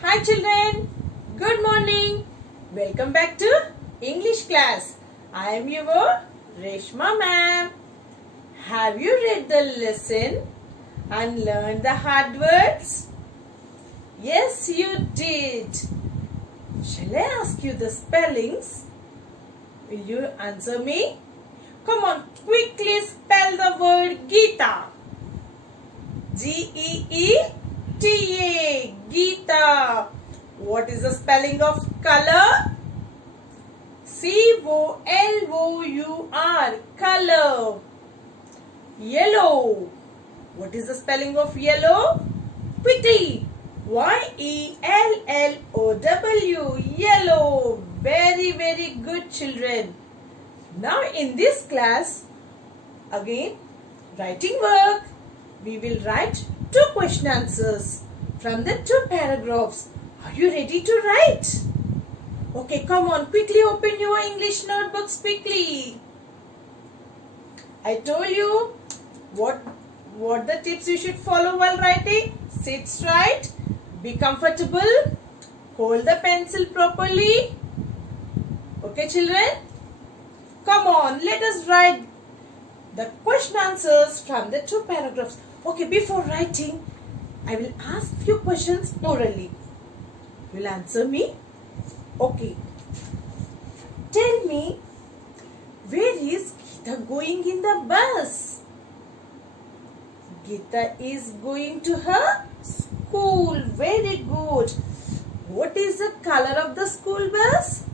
Hi children, good morning. Welcome back to English class. I am your Reshma ma'am. Have you read the lesson and learned the hard words? Yes, you did. Shall I ask you the spellings? Will you answer me? Come on, quickly spell the word Geeta. Geeta. Geeta. What is the spelling of color? Color. Color. Yellow. What is the spelling of yellow? Quickly. Yellow. Yellow. Very good children. Now in this class, again, writing work. We will write 2 question answers from the 2 paragraphs. Are you ready to write? Okay, come on, quickly open your English notebooks quickly. I told you what the tips you should follow while writing. Sit straight, be comfortable, hold the pencil properly. Okay, children? Come on, let us write the question answers from the 2 paragraphs. Okay, before writing, I will ask few questions orally. You will answer me? Okay. Tell me, where is Geeta going in the bus? Geeta is going to her school. Very good. What is the color of the school bus?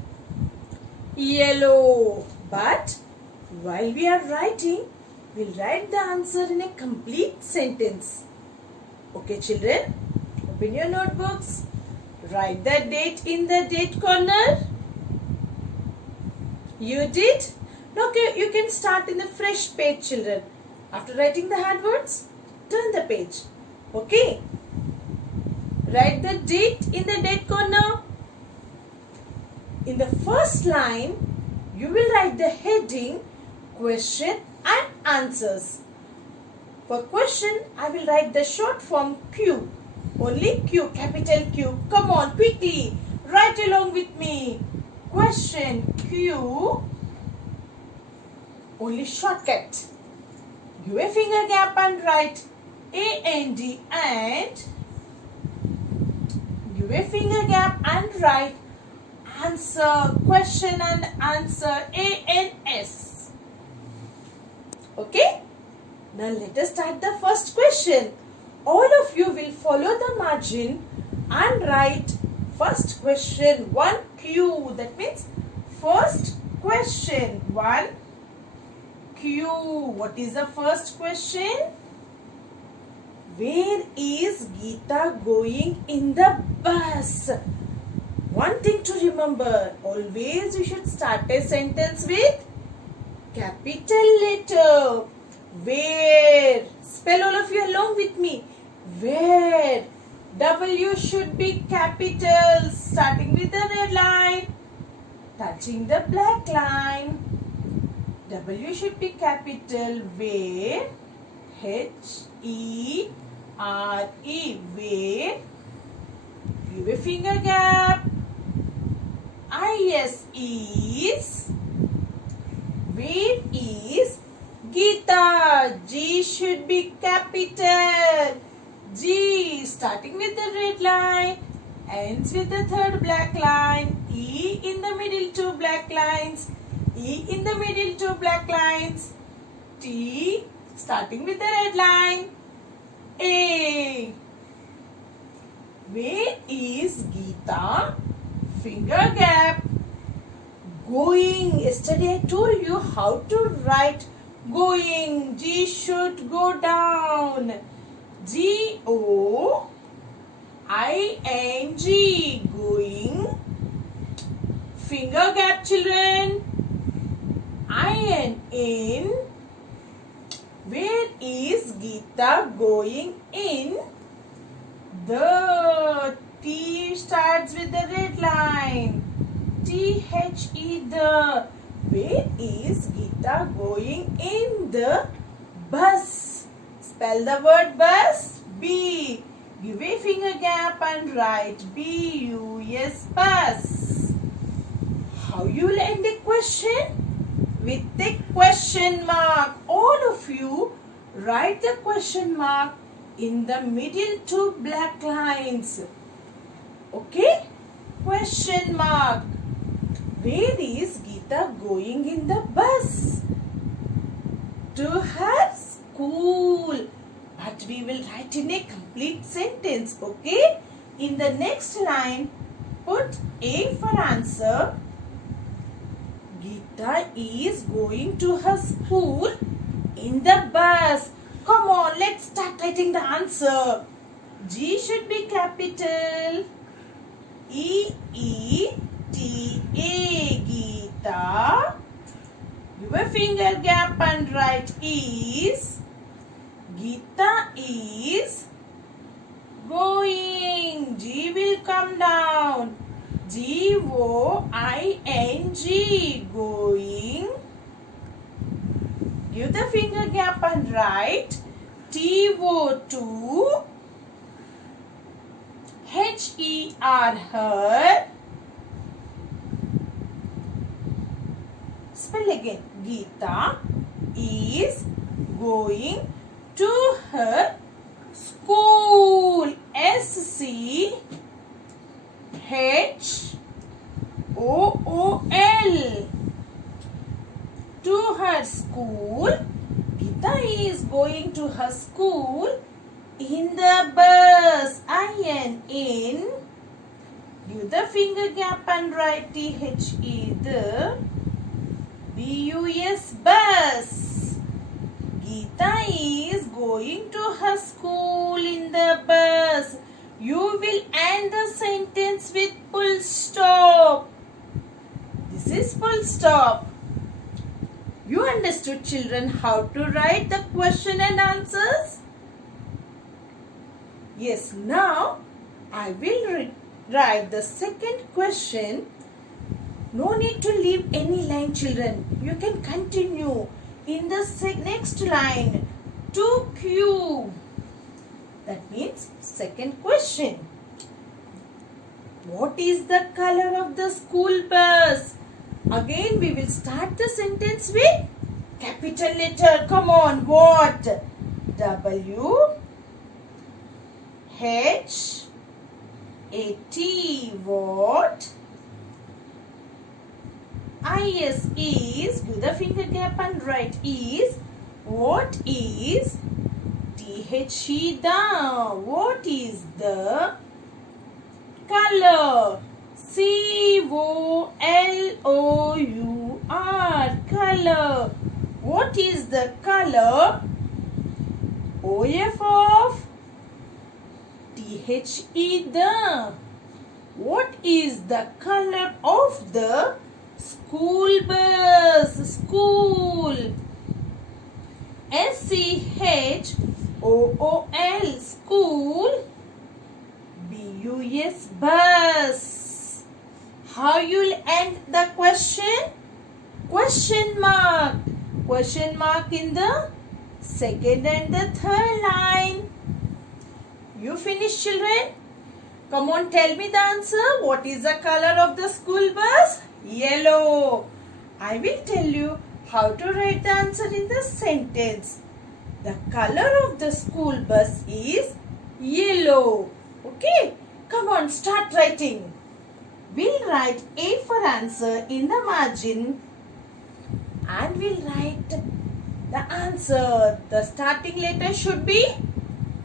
Yellow. But while we are writing, we'll write the answer in a complete sentence. Okay, children? Open your notebooks. Write the date in the date corner. You did? Okay, you can start in the fresh page, children. After writing the hard words, turn the page. Okay? Write the date in the date corner. In the first line, you will write the heading, question and answers. For question, I will write the short form Q. Only Q, capital Q. Come on, quickly. Write along with me. Question Q. Only shortcut. Give a finger gap and write AND and. Give a finger gap and write answer, question and answer ANS. Okay? Now let us start the first question. All of you will follow the margin and write first question 1Q. That means first question 1Q. What is the first question? Where is Geeta going in the bus? One thing to remember, always you should start a sentence with capital letter. Where? Spell all of you along with me. Where? W should be capital, starting with the red line, touching the black line. W should be capital. Where? H-E-R-E. Where? Give a finger gap. I-S is. Where is Geeta? G should be capital. G starting with the red line, ends with the third black line. E in the middle 2 black lines. E in the middle 2 black lines. T starting with the red line. A. Where is Geeta? Finger gap. Going. Yesterday I told you how to write going. G should go down. G-O-I-N-G. Going. Finger gap, children. I-N in. Where is Geeta going in? The T starts with the red line. T-H-E, the. Where is Geeta going in the bus? Spell the word bus. B. Give a finger gap and write B-U-S, bus. How you will end a question? With a question mark. All of you write the question mark in the middle two black lines. Okay? Question mark. Where is Geeta going in the bus? To her school. But we will write in a complete sentence. Okay? In the next line, put A for answer. Geeta is going to her school in the bus. Come on, let's start writing the answer. G should be capital. E-E-T-A, Geeta. Give a finger gap and write is. Geeta is going. G will come down. G-O-I-N-G, going. Give the finger gap and write T-O-2, H-E-R, her. Spell again. Geeta is going to her school. S-C-H-O-O-L. To her school. Geeta is going to her school in the bus. I-N. Give the finger gap and write T-H-E, the. B-U-S, bus. Geeta is going to her school in the bus. You will end the sentence with full stop. This is full stop. You understood, children, how to write the question and answers? Yes, now I will write the second question. No need to leave any line, children. You can continue in the next line to Q. That means second question. What is the color of the school bus? Again, we will start the sentence with capital letter. Come on, what? W H A T, what? I-S is, give the finger gap and write is. What is? T-H-E, the. What is the color? C-O-L-O-U-R, color. What is the color? O-F of T-H-E, the. What is the color of the school bus? School. S-C-H-O-O-L, school. B-U-S, bus. How you'll end the question? Question mark. Question mark in the second and the third line. You finished, children? Come on, tell me the answer. What is the color of the school bus? Yellow. I will tell you how to write the answer in the sentence. The color of the school bus is yellow. Okay? Come on, start writing. We'll write A for answer in the margin and we'll write the answer. The starting letter should be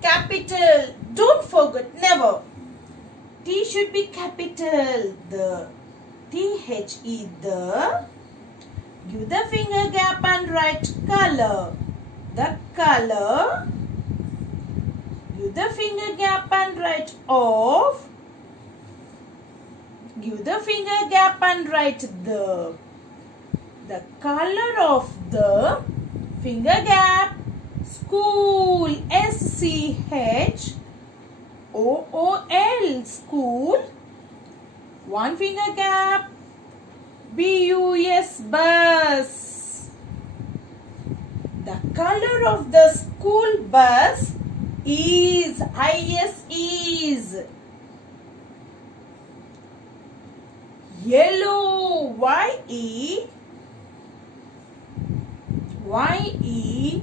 capital. Don't forget, never. T should be capital. The T-H-E, the. Give the finger gap and write color. The color. Give the finger gap and write of. Give the finger gap and write the. The color of the finger gap. School. S-C-H-O-O-L. School. One finger gap. B-U-S, bus. The color of the school bus Is. I-S, is. Yellow. Y-E. Y-E-L-L-O-W.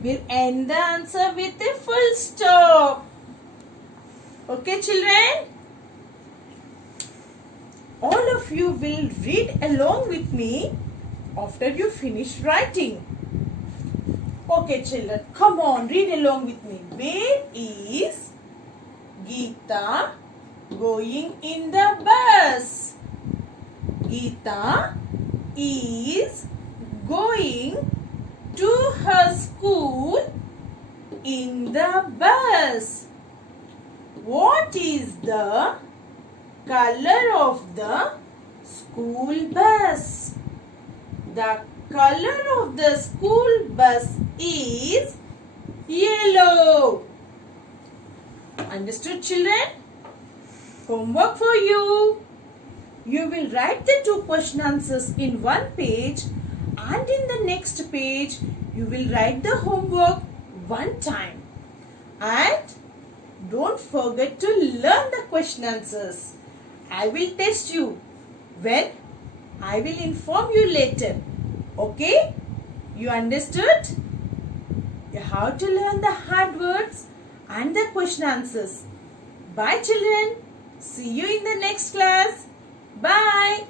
We'll end the answer with a full stop. Okay, children? All of you will read along with me after you finish writing. Okay, children, come on, read along with me. Where is Geeta going in the bus? Geeta is going to her school in the bus. What is the color of the school bus? The color of the school bus is yellow. Understood, children? Homework for you. You will write the 2 question answers in one page, and in the next page you will write the homework one time. And don't forget to learn the question answers. I will test you when I will inform you later. Okay? You understood? You have to learn the hard words and the question answers. Bye, children. See you in the next class. Bye.